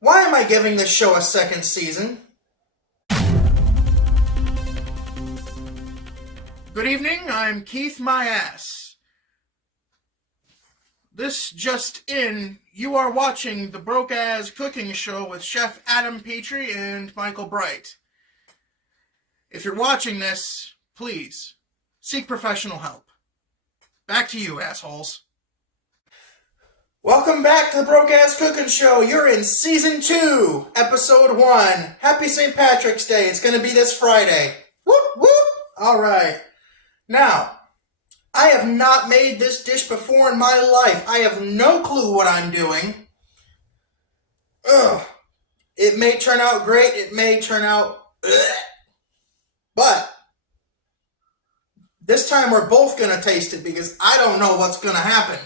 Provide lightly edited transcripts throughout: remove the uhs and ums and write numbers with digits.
Why am I giving this show a second season? Good evening, I'm Keith My Ass. This just in, you are watching the Broke Ass Cooking Show with Chef Adam Petrie and Michael Bright. If you're watching this, please, seek professional help. Back to you, assholes. Welcome back to the Broke Ass Cooking Show. You're in Season 2, Episode 1. Happy St. Patrick's Day. It's going to be this Friday. Whoop, whoop. All right. Now, I have not made this dish before in my life. I have no clue what I'm doing. Ugh. It may turn out great. It may turn out... But this time we're both going to taste it because I don't know what's going to happen.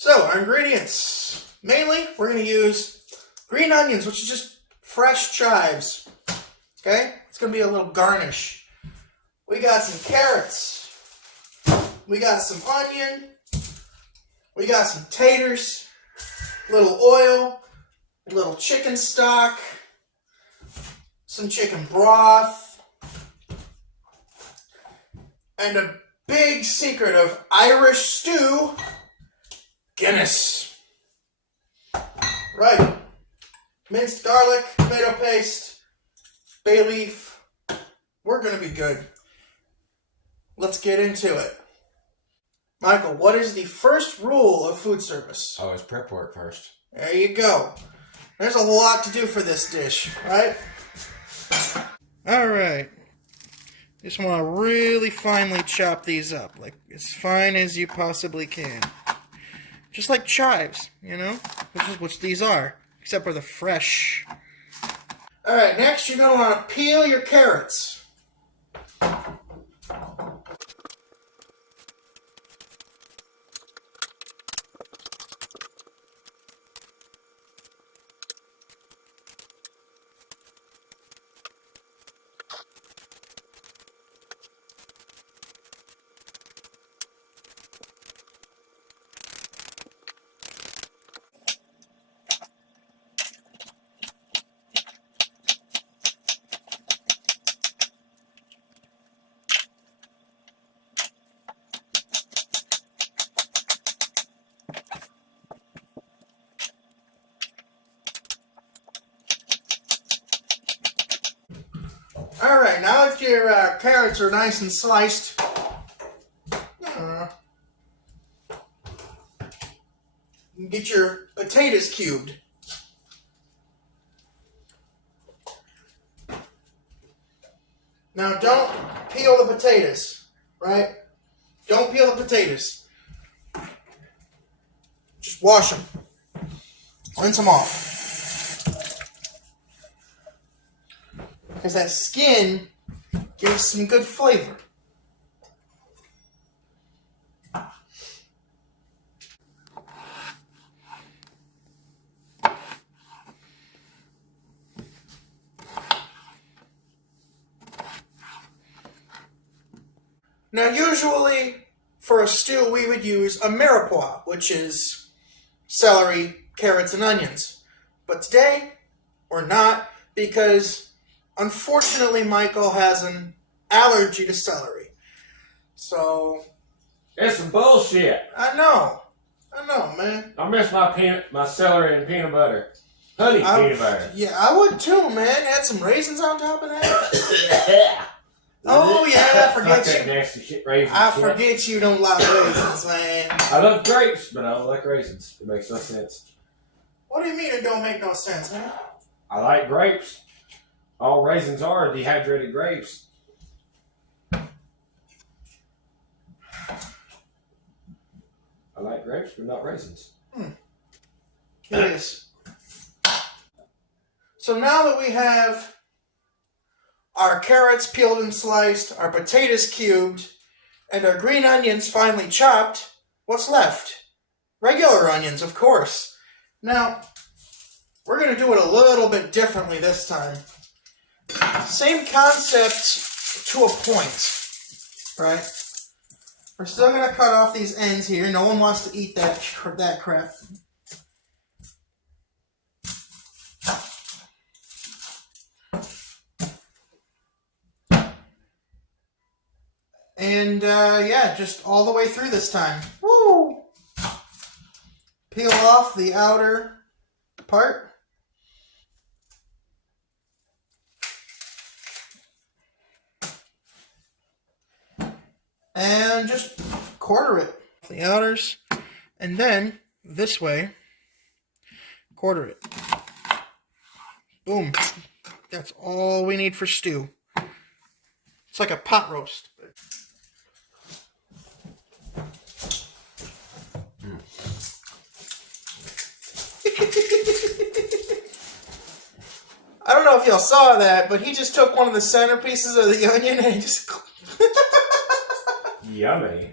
So, our ingredients. Mainly, we're going to use green onions, which is just fresh chives. Okay? It's going to be a little garnish. We got some carrots. We got some onion. We got some taters. A little oil. A little chicken stock. Some chicken broth. And a big secret of Irish stew, Guinness. Right. Minced garlic, tomato paste, bay leaf. We're going to be good. Let's get into it. Michael, what is the first rule of food service? Always prep work first. There you go. There's a lot to do for this dish, right? Alright. Just want to really finely chop these up, like as fine as you possibly can. Just like chives, you know? Which these are, except for the fresh. Alright, next you're going to want to peel your carrots. Alright, now that your carrots are nice and sliced, you can get your potatoes cubed. Now don't peel the potatoes, right? Don't peel the potatoes. Just wash them. Rinse them off. Because that skin gives some good flavor. Now, usually for a stew, we would use a mirepoix, which is celery, carrots, and onions. But today, we're not, because unfortunately, Michael has an allergy to celery. So... It's some bullshit. I know, man. I miss my celery and peanut butter. Honey peanut butter. Yeah, I would too, man. Add some raisins on top of that. Oh, yeah, I forget that you. nasty shit, raisins. I forget you don't like raisins, man. I love grapes, but I don't like raisins. It makes no sense. What do you mean it don't make no sense, man? I like grapes. All raisins are dehydrated grapes. I like grapes, but not raisins. Curious. So now that we have our carrots peeled and sliced, our potatoes cubed, and our green onions finely chopped, what's left? Regular onions, of course. Now, we're going to do it a little bit differently this time. Same concept to a point, right? We're still going to cut off these ends here. No one wants to eat that crap. And yeah, just all the way through this time. Woo! Peel off the outer part. And just quarter it. The outers. And then, this way, quarter it. Boom. That's all we need for stew. It's like a pot roast. I don't know if y'all saw that, but he just took one of the centerpieces of the onion and he just... Yummy.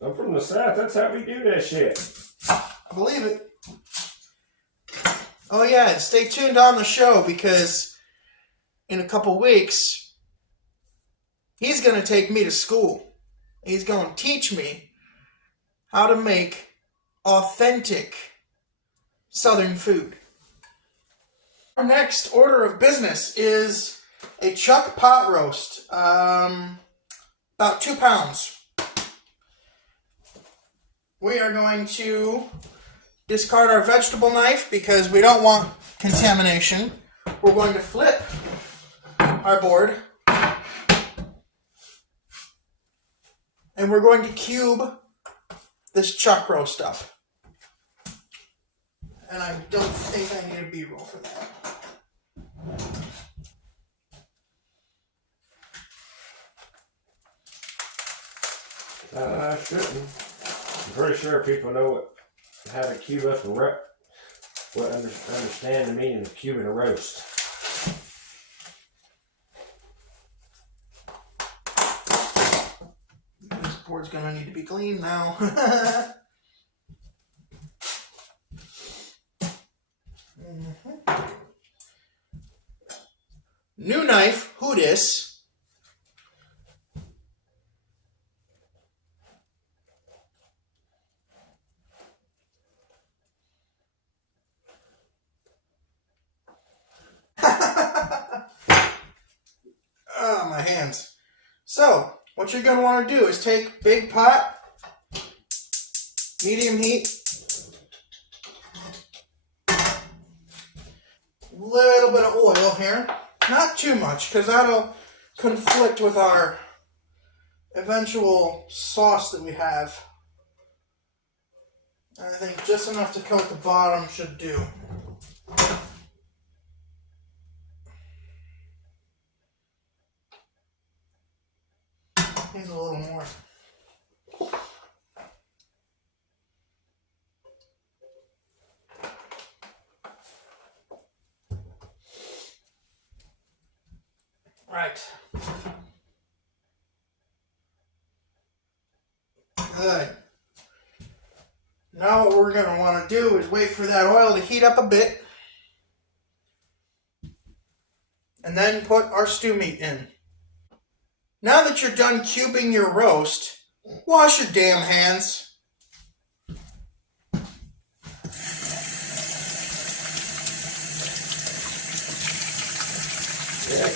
I'm from the South. That's how we do that shit. I believe it. Oh yeah, and stay tuned on the show because in a couple weeks, he's going to take me to school. He's going to teach me how to make authentic Southern food. Our next order of business is a chuck pot roast. About 2 pounds. We are going to discard our vegetable knife because we don't want contamination. We're going to flip our board. And we're going to cube this chuck roast up. And I don't think I need a B-roll for that. I shouldn't. I'm pretty sure people know how to cube up a understand the meaning of cubing a roast. This board's gonna need to be cleaned now. New knife, who dis? Oh, my hands. So, what you're going to want to do is take big pot, medium heat, little bit of oil here. Not too much, because that'll conflict with our eventual sauce that we have. I think just enough to coat the bottom should do. Needs a little more. Right. Good. Now what we're going to want to do is wait for that oil to heat up a bit. And then put our stew meat in. Now that you're done cubing your roast, wash your damn hands. Yeah.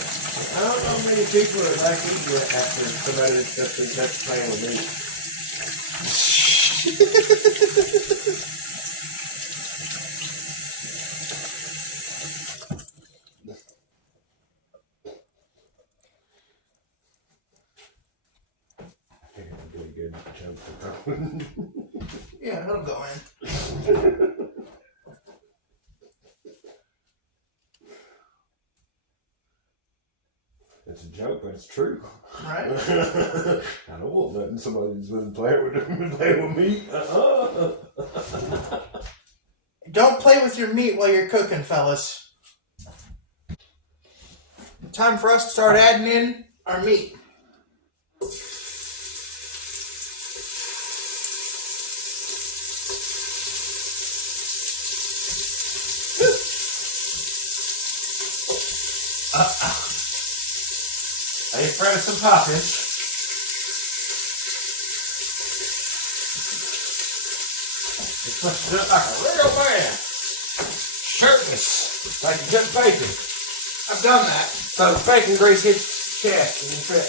I don't know many people that like eating it after somebody that's just been touch playing with meat. I think I'm doing good jump for Yeah, it'll go in. It's a joke, but it's true. Right? I don't want nothing. Somebody's been playing with me. Don't play with your meat while you're cooking, fellas. Time for us to start adding in our meat. Are you afraid of some popping? You're supposed to do it like a real man. Shirtless, like you just bacon. I've done that. So the bacon grease hits your chest and you fit.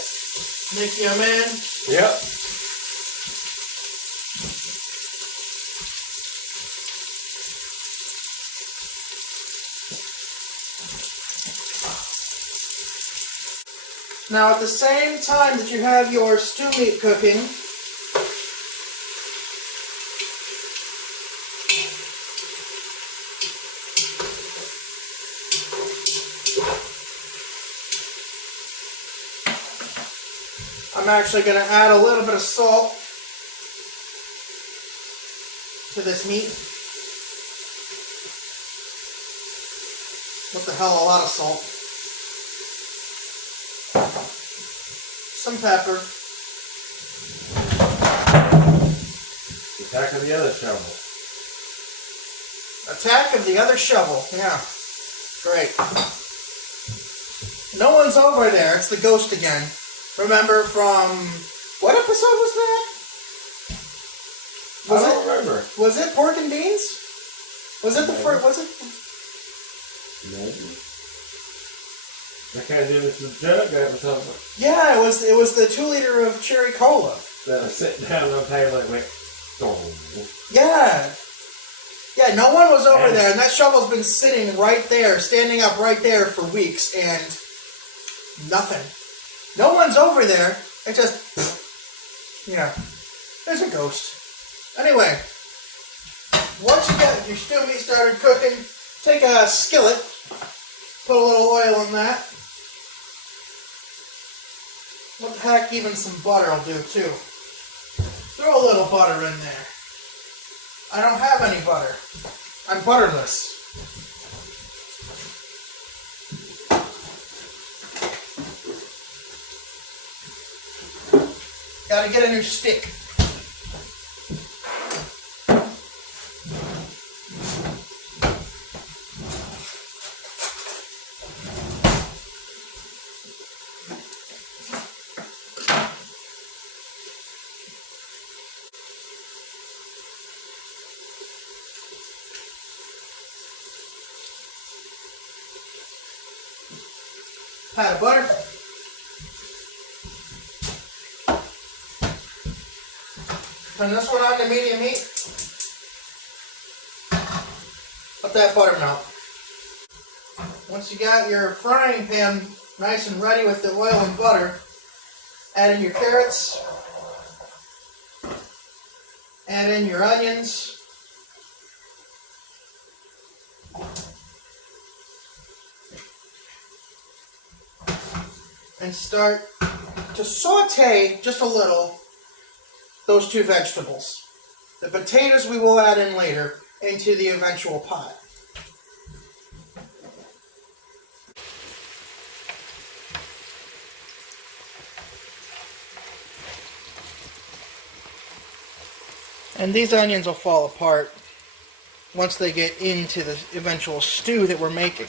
Make you a man. Yep. Now, at the same time that you have your stew meat cooking, I'm actually going to add a little bit of salt to this meat. What the hell, a lot of salt. Some pepper. Attack of the other shovel. Attack of the other shovel. Yeah. Great. No one's over there. It's the ghost again. Remember from... What episode was that? I don't remember. Was it Pork and Beans? Was it the first... Was it... Maybe. I can't do this with jug episode. Yeah, it was the 2 liter of cherry cola. That was sitting down on the table and went, oh. Yeah. Yeah, no one was over there, and that shovel's been sitting right there, standing up right there for weeks, and nothing. No one's over there. It just, yeah, there's a ghost. Anyway, once you get your stew meat started cooking, take a skillet, put a little oil in that. What the heck, even some butter will do too. Throw a little butter in there. I don't have any butter. I'm butterless. Gotta get a new stick. Pat of butter. Turn this one on to medium heat. Let that butter melt. Once you got your frying pan nice and ready with the oil and butter, add in your carrots, add in your onions, and start to saute just a little those 2 vegetables. The potatoes we will add in later into the eventual pot. And these onions will fall apart once they get into the eventual stew that we're making.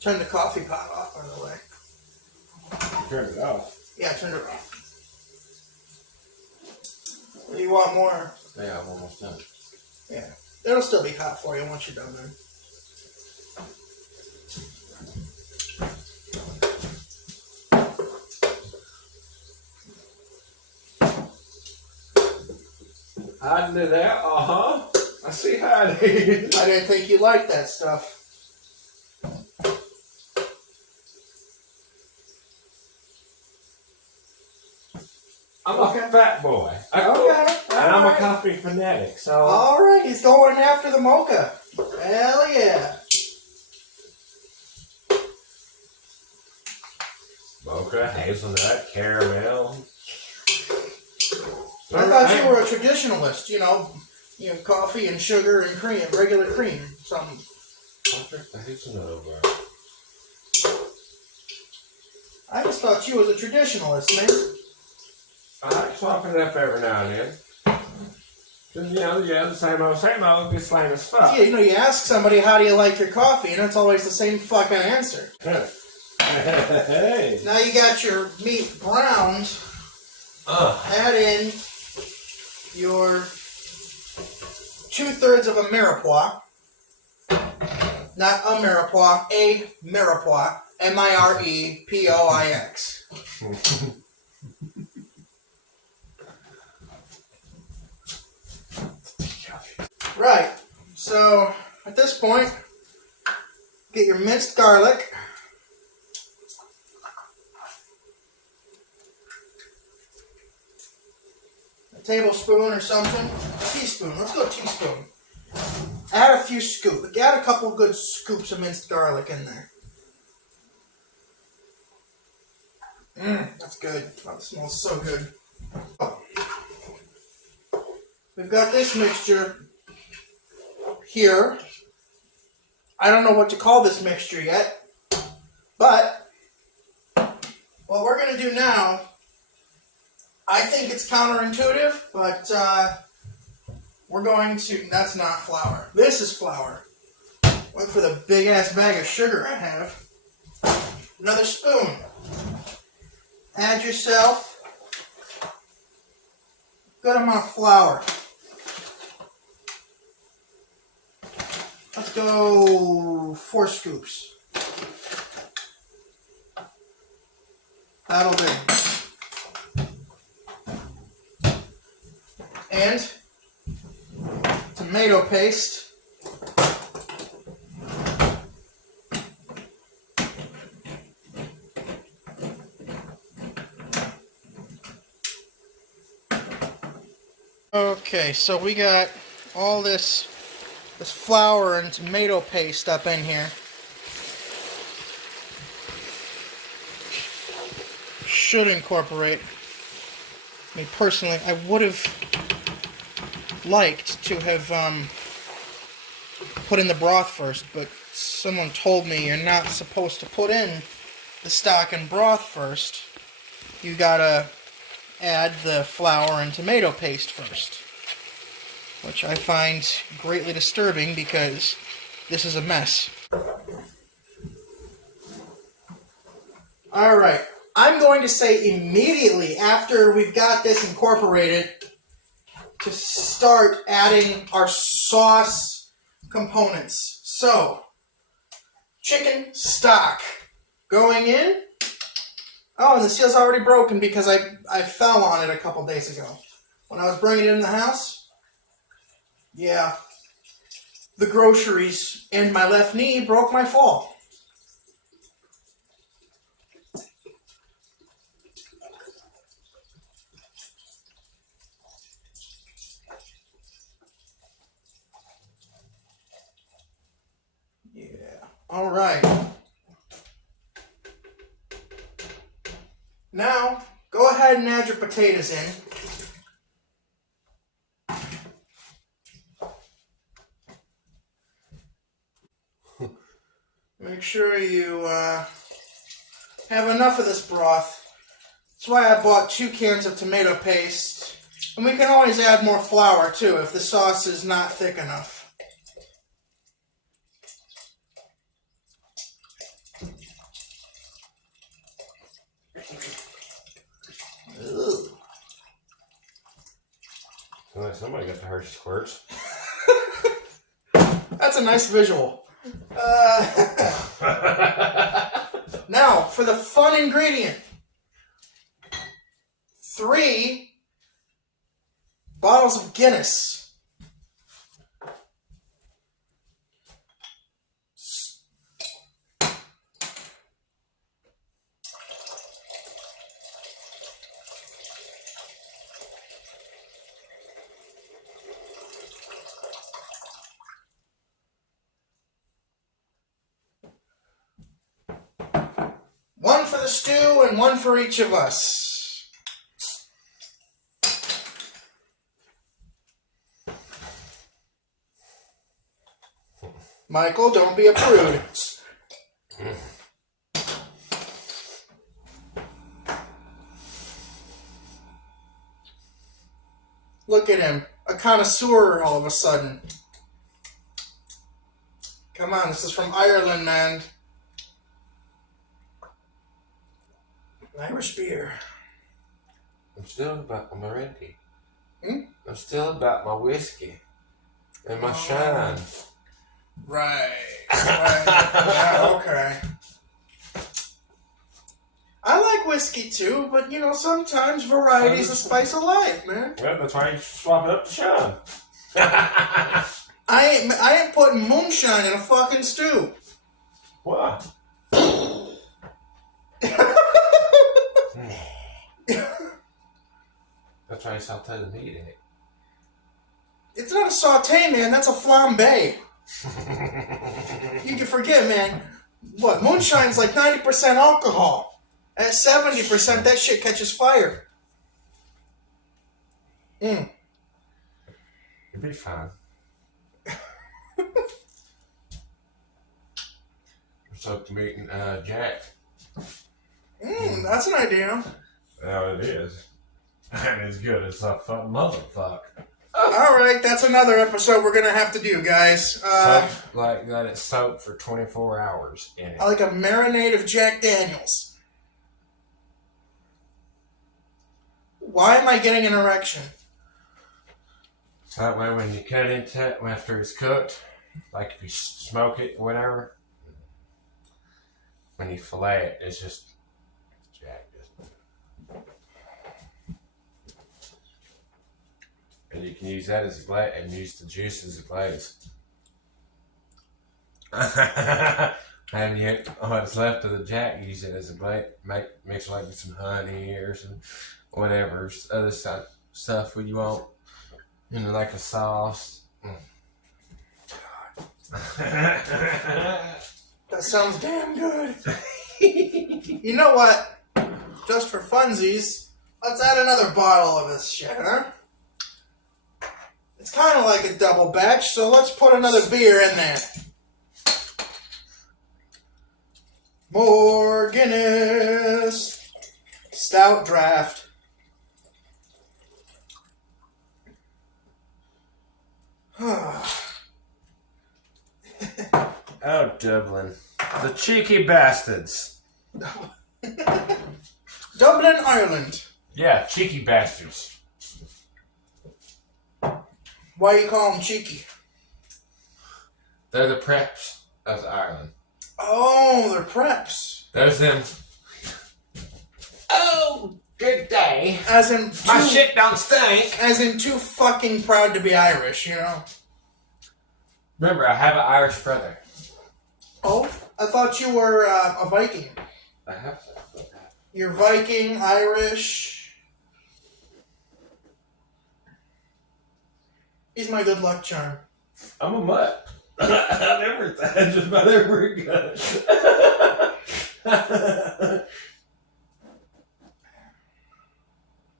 Turn the coffee pot off, by the way. Turn it off. Yeah, turn it off. You want more? Yeah, I'm almost done. Yeah. It'll still be hot for you once you're done then. Hiding it out? Uh-huh. I see hiding. I didn't think you liked that stuff. I'm a fat boy. Okay. And I'm a coffee fanatic, so... Alright, he's going after the mocha. Hell yeah. Mocha, hazelnut, caramel. I thought you were a traditionalist, you know, coffee and sugar and cream, regular cream, something. I'll drink the hazelnut over. I just thought you was a traditionalist, man. I like swapping it up every now and then. Just, the same old, just lame as fuck. Yeah, you ask somebody, how do you like your coffee, and it's always the same fucking answer. Hey. Now you got your meat browned. Add in your 2/3 of a mirepoix. Not a mirepoix, a mirepoix. MIREPOIX. Right. So at this point, get your minced garlic. A tablespoon or something. A teaspoon. Let's go teaspoon. Add a few scoops. Add a couple good scoops of minced garlic in there. That's good. Oh, it smells so good. Oh. We've got this mixture here. I don't know what to call this mixture yet, but what we're going to do now, I think it's counterintuitive, but we're going to, that's not flour. This is flour. Went for the big ass bag of sugar I have. Another spoon. Add yourself a good amount of flour. Let's go 4 scoops. That'll do. And tomato paste. Okay, so we got all this flour and tomato paste up in here. Should incorporate. I mean, personally, I would have liked to have put in the broth first, but someone told me you're not supposed to put in the stock and broth first. You gotta add the flour and tomato paste first, which I find greatly disturbing because this is a mess. Alright, I'm going to say immediately after we've got this incorporated to start adding our sauce components. So, chicken stock going in. Oh, and the seal's already broken because I fell on it a couple days ago. When I was bringing it in the house, yeah, the groceries and my left knee broke my fall. Yeah, all right. Now, go ahead and add your potatoes in. Make sure you have enough of this broth. That's why I bought 2 cans of tomato paste. And we can always add more flour too if the sauce is not thick enough. Ugh. Like somebody got the Hershey squirts. That's a nice visual. Now, for the fun ingredient. 3 bottles of Guinness. One for the stew and one for each of us. Michael, don't be a prude. Look at him, a connoisseur all of a sudden. Come on, this is from Ireland, man. Irish beer. I'm still about my Moretti. Hmm? I'm still about my whiskey. And my shine. Right. Yeah, okay. I like whiskey too, but you know, sometimes variety's the spice of life, man. Well, that's why you swap it up to shine. I ain't putting moonshine in a fucking stew. Why? That's why you saute the meat in it. It's not a saute, man. That's a flambe. You can forget, man. What? Moonshine's like 90% alcohol. At 70%, that shit catches fire. It'd be fine. Soak the meat in Jack. That's an idea. Yeah, it is. And it's good. It's a fun motherfucker. Alright, that's another episode we're gonna have to do, guys. Like let it soak for 24 hours in it. I like a marinade of Jack Daniels. Why am I getting an erection? So that way when you cut into it after it's cooked, like if you smoke it or whatever, when you fillet it, it's just Jack. And you can use that as a glaze and use the juice as a glaze. And yet, what's left of the Jack, use it as a glaze. Mix like with some honey or some whatever other stuff you want. You know, like a sauce. That sounds damn good. You know what? Just for funsies, let's add another bottle of this shit, huh? It's kind of like a double batch, so let's put another beer in there. More Guinness. Stout draft. Oh, Dublin. The cheeky bastards. Dublin, Ireland. Yeah, cheeky bastards. Why you call them cheeky? They're the preps of Ireland. Oh, they're preps. There's them. Oh, good day. As in My shit don't stink. As in too fucking proud to be Irish, you know? Remember, I have an Irish brother. Oh, I thought you were a Viking. I have. You're Viking, Irish. He's my good luck charm. I'm a mutt. I'm everything. Just about every gun.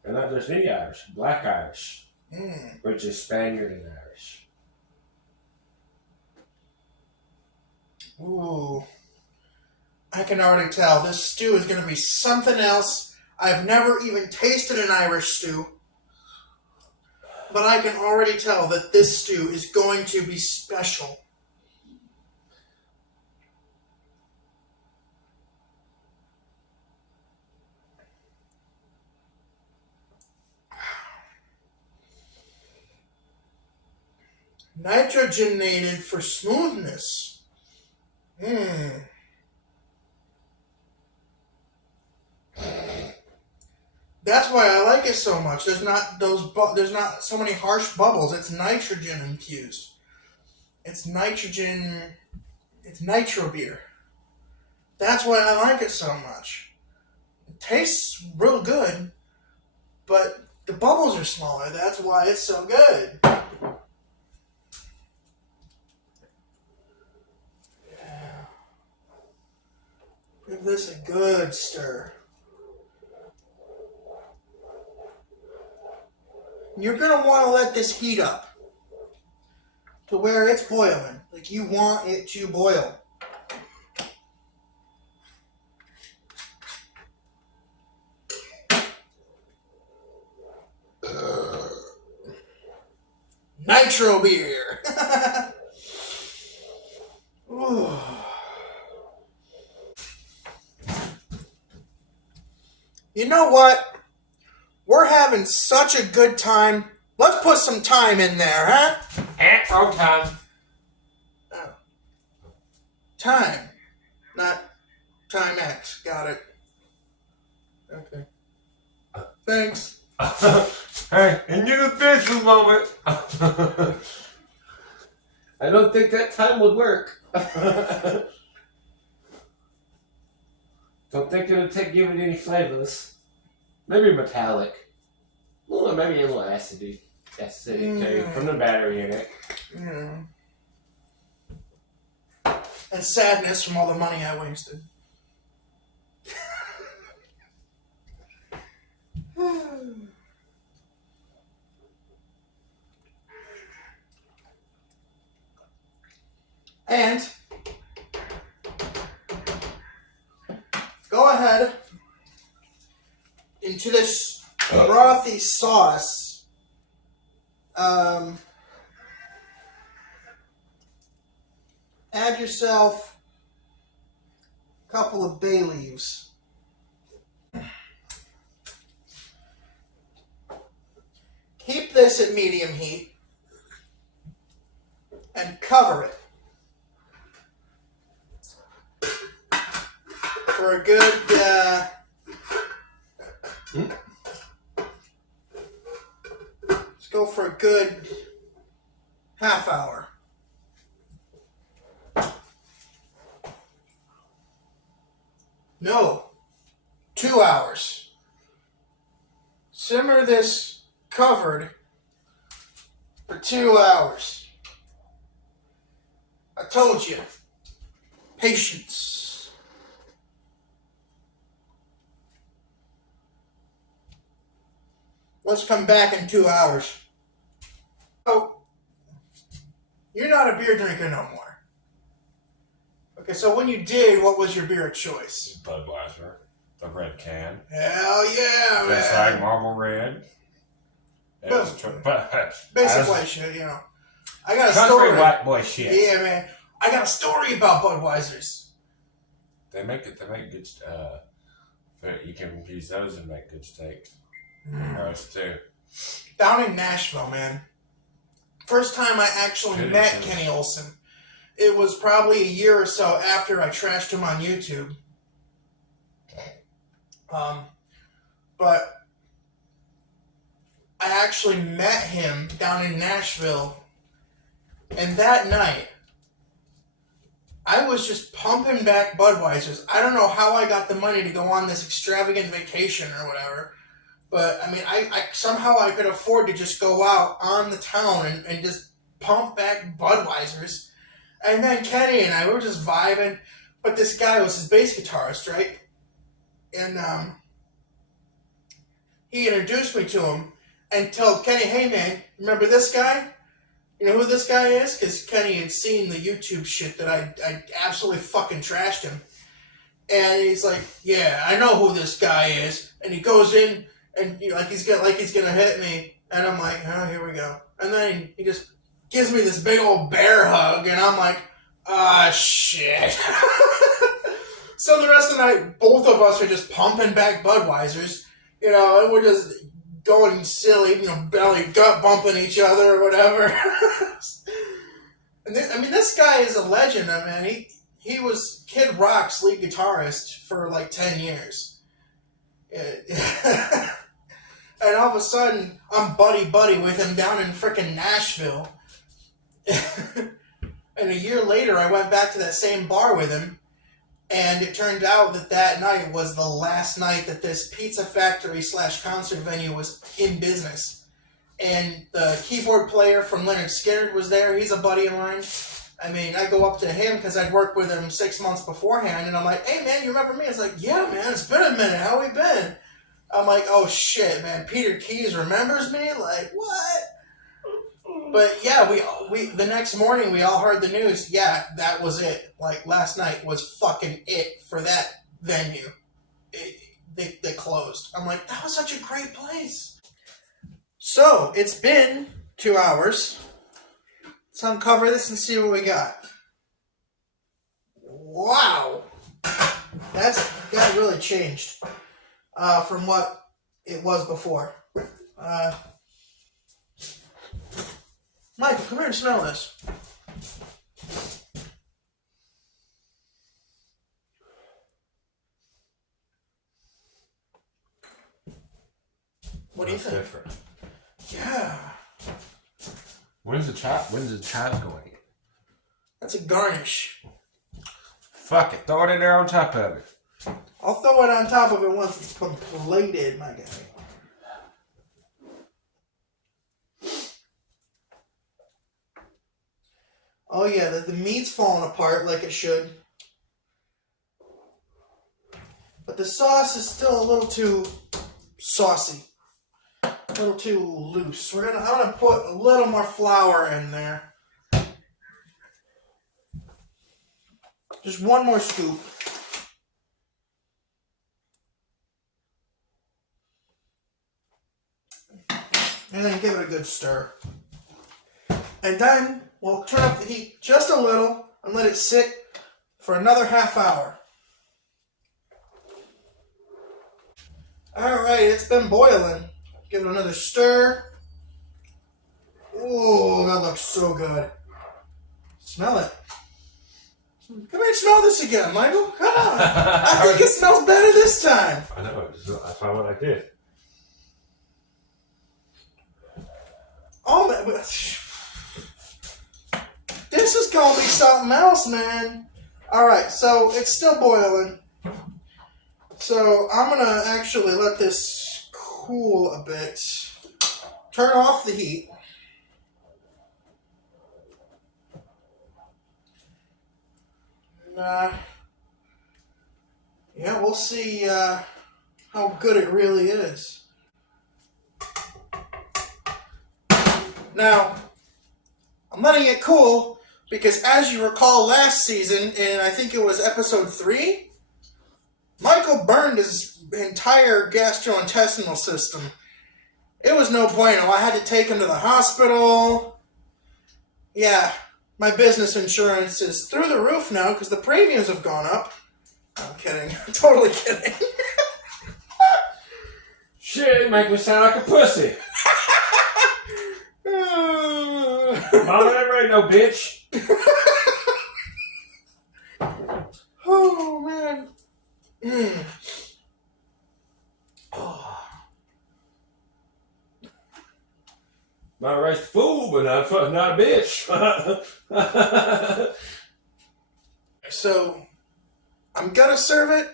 And not just any Irish, Black Irish, which is Spaniard and Irish. Ooh. I can already tell this stew is going to be something else. I've never even tasted an Irish stew. But I can already tell that this stew is going to be special. Nitrogenated for smoothness. That's why I like it so much. There's not so many harsh bubbles. It's nitrogen infused. It's nitrogen. It's nitro beer. That's why I like it so much. It tastes real good, but the bubbles are smaller. That's why it's so good. Yeah. Give this a good stir. You're going to want to let this heat up to where it's boiling. Like you want it to boil. Nitro beer. You know what? We're having such a good time. Let's put some time in there, huh? Wrong time. Oh. Time. Not Time X. Got it. Okay. Thanks. Hey, and you the business moment. I don't think that time would work. Don't think it'll give it any flavors. Maybe metallic. Well, maybe a little acidic too, from the battery in it. Yeah. And sadness from all the money I wasted. And go ahead into this brothy sauce. Add yourself a couple of bay leaves. Keep this at medium heat and cover it for a good let's go for a good half hour. No, 2 hours. Simmer this covered for 2 hours. I told you. Patience. Let's come back in 2 hours. Oh, you're not a beer drinker no more. Okay, so when you did, what was your beer of choice? Budweiser, the red can. Hell yeah, man. Just like Marble Red. Basic white shit, you know. I got a Country story. white boy shit. Yeah, man. I got a story about Budweisers. They make good you can use those and make good steaks. Roast too. Down in Nashville, man. First time I actually met Kenny Olson. It was probably a year or so after I trashed him on YouTube. But I actually met him down in Nashville, and that night I was just pumping back Budweisers. I don't know how I got the money to go on this extravagant vacation or whatever, but I mean, I somehow I could afford to just go out on the town and just pump back Budweisers. And then Kenny and I were just vibing, but this guy was his bass guitarist, right? And he introduced me to him and told Kenny, hey man, remember this guy? You know who this guy is? Because Kenny had seen the YouTube shit that I absolutely fucking trashed him. And he's like, yeah, I know who this guy is. And he goes in and like he's gonna hit me. And I'm like, oh, here we go. And then he just gives me this big old bear hug, and I'm like, ah, shit. So the rest of the night, both of us are just pumping back Budweisers, you know, and we're just going silly, you know, belly gut bumping each other or whatever. And this guy is a legend. I mean, he was Kid Rock's lead guitarist for like 10 years. And all of a sudden, I'm buddy with him down in frickin' Nashville. And a year later, I went back to that same bar with him, and it turned out that night was the last night that this pizza factory / concert venue was in business. And the keyboard player from Leonard Skinner was there. He's a buddy of mine. I mean, I go up to him because I'd worked with him 6 months beforehand, and I'm like, hey man, you remember me? It's like, yeah man, it's been a minute. How we been? I'm like, oh shit, man, Peter Keys remembers me? Like, what? But yeah, we the next morning we all heard the news. Yeah, that was it. Like last night was fucking it for that venue. They closed. I'm like, that was such a great place. So it's been 2 hours. Let's uncover this and see what we got. Wow, that really changed from what it was before. Michael, come here and smell this. What do you That's think? different. Yeah. When's the chives going in? That's a garnish. Fuck it. Throw it in there on top of it. I'll throw it on top of it once it's completed, my guy. Oh yeah, the meat's falling apart like it should. But the sauce is still a little too saucy. A little too loose. I'm gonna put a little more flour in there. Just one more scoop. And then give it a good stir. And then we'll turn up the heat just a little and let it sit for another half hour. Alright, it's been boiling. Give it another stir. Oh, that looks so good. Smell it. Come here and smell this again, Michael. Come on. I think it smells better this time. I know. That's why what I did. Oh, man. This is going to be something else, man. Alright, so it's still boiling. So I'm going to actually let this cool a bit. Turn off the heat. Yeah, we'll see how good it really is. Now, I'm letting it cool because as you recall last season, and I think it was episode 3, Michael burned his entire gastrointestinal system. It was no bueno. I had to take him to the hospital. Yeah, my business insurance is through the roof now because the premiums have gone up. I'm kidding. I'm totally kidding. Shit, you make me sound like a pussy. Mama ain't right, no bitch. Oh, man. Oh. Not a race fool, but not a bitch. So, I'm gonna serve it,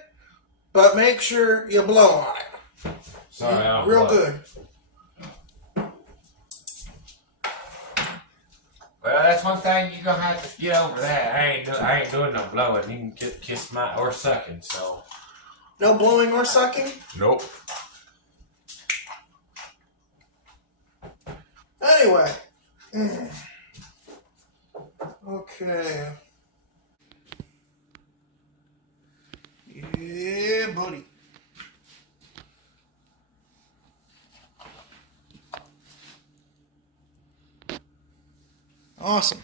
but make sure you blow on it. Sorry, I don't Real blow. good. Well, that's one thing you're gonna have to get over that. I ain't doing no blowing. You can kiss my or sucking. So No blowing or sucking? nope. Anyway. Okay. Yeah, buddy. Awesome.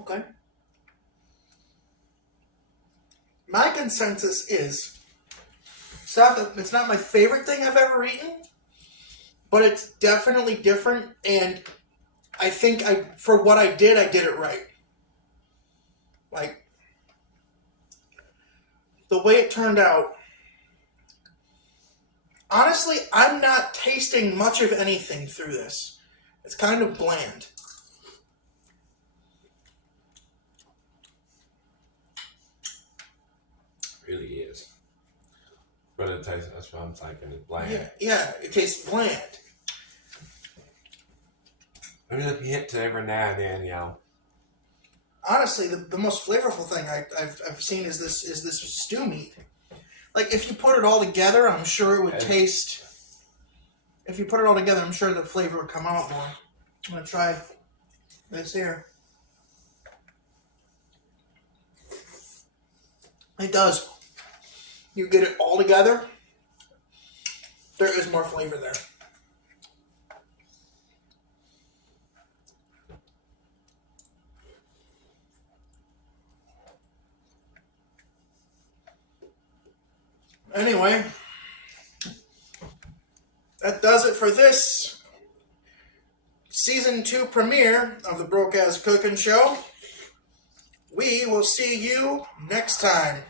Okay. My consensus is it's not my favorite thing I've ever eaten, but it's definitely different, and I think for what I did it right. Like, the way it turned out, honestly, I'm not tasting much of anything through this. It's kind of bland. It really is. But it tastes. That's what I'm thinking. It's bland. Yeah, it tastes bland. Maybe let me hit to every now and then, y'all. Honestly, the most flavorful thing I've seen is this stew meat. Like, if you put it all together, I'm sure it would taste. If you put it all together, I'm sure the flavor would come out more. I'm gonna try this here. It does. You get it all together, there is more flavor there. Anyway, that does it for this season 2 premiere of the Broke Ass Cooking Show. We will see you next time.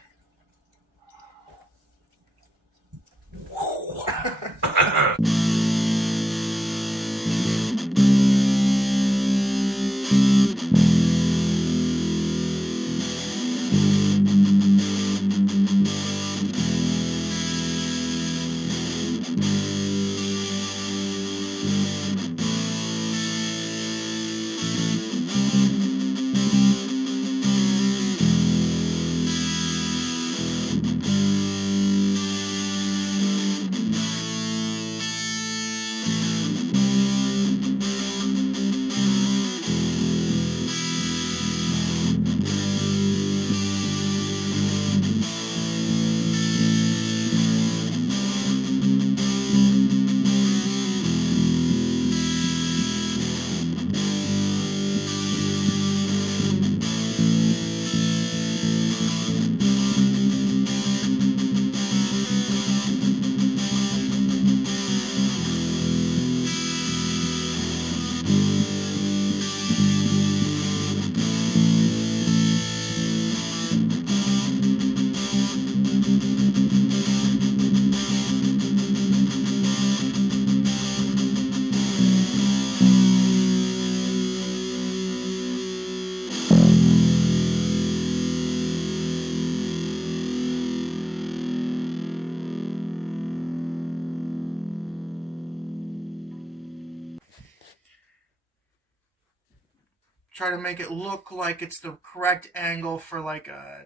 Try to make it look like it's the correct angle for like a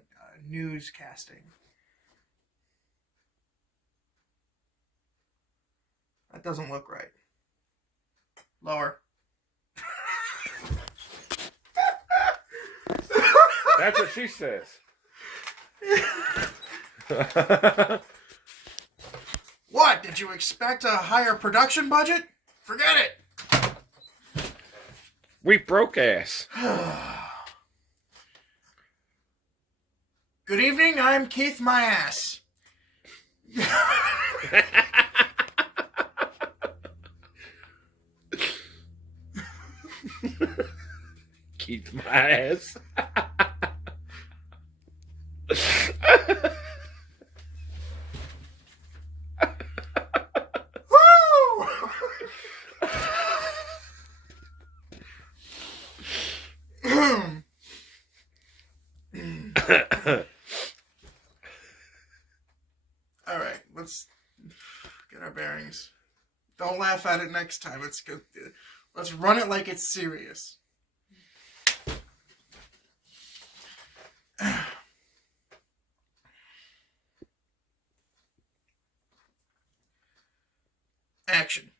newscasting. That doesn't look right. Lower. That's what she says. What? Did you expect a higher production budget? Forget it. We broke ass. Good evening, I'm Keith My Ass. Keith My Ass. All right, let's get our bearings. Don't laugh at it next time. It's good. Let's run it like it's serious. Action.